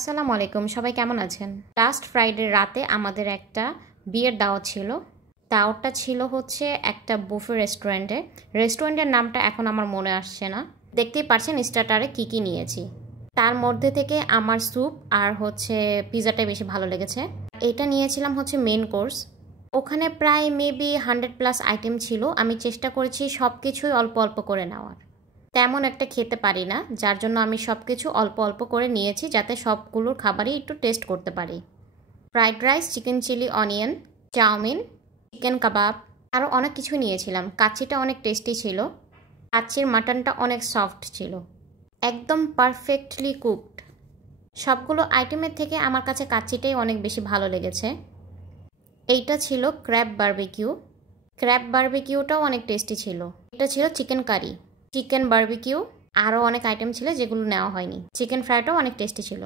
আসসালামু আলাইকুম, সবাই কেমন আছেন? লাস্ট ফ্রাইডে রাতে আমাদের একটা বিয়ের দাওয়াত ছিল। দাওয়াতটা ছিল হচ্ছে একটা বুফে রেস্টুরেন্টে। রেস্টুরেন্টের নামটা এখন আমার মনে আসছে না। দেখতেই পারছেন স্টার্টারে কি কি নিয়েছি। তার মধ্যে থেকে আমার স্যুপ আর হচ্ছে পিজাটাই বেশি ভালো লেগেছে। এটা নিয়েছিলাম হচ্ছে মেন কোর্স। ওখানে প্রায় মেবি 100+ আইটেম ছিল। আমি চেষ্টা করেছি সব কিছুই অল্প অল্প করে নেওয়ার। তেমন একটা খেতে পারি না, যার জন্য আমি সব কিছু অল্প অল্প করে নিয়েছি যাতে সবগুলোর খাবারই একটু টেস্ট করতে পারি। Fried rice, chicken chilli onion, chowmein, chicken kebab, আরও অনেক কিছু নিয়েছিলাম। কাচ্চিটা অনেক টেস্টি ছিল। কাচ্চির মাটনটা অনেক সফট ছিল, একদম পারফেক্টলি কুকড। সবগুলো আইটেমের থেকে আমার কাছে কাচ্চিটাই অনেক বেশি ভালো লেগেছে। এইটা ছিল ক্র্যাব বারবিকিউ। ক্র্যাব বারবিকিউটাও অনেক টেস্টি ছিল। এটা ছিল চিকেন কারি, চিকেন বারবিকিউ, আরও অনেক আইটেম ছিল যেগুলো নেওয়া হয়নি। চিকেন ফ্রাইটাও অনেক টেস্টি ছিল।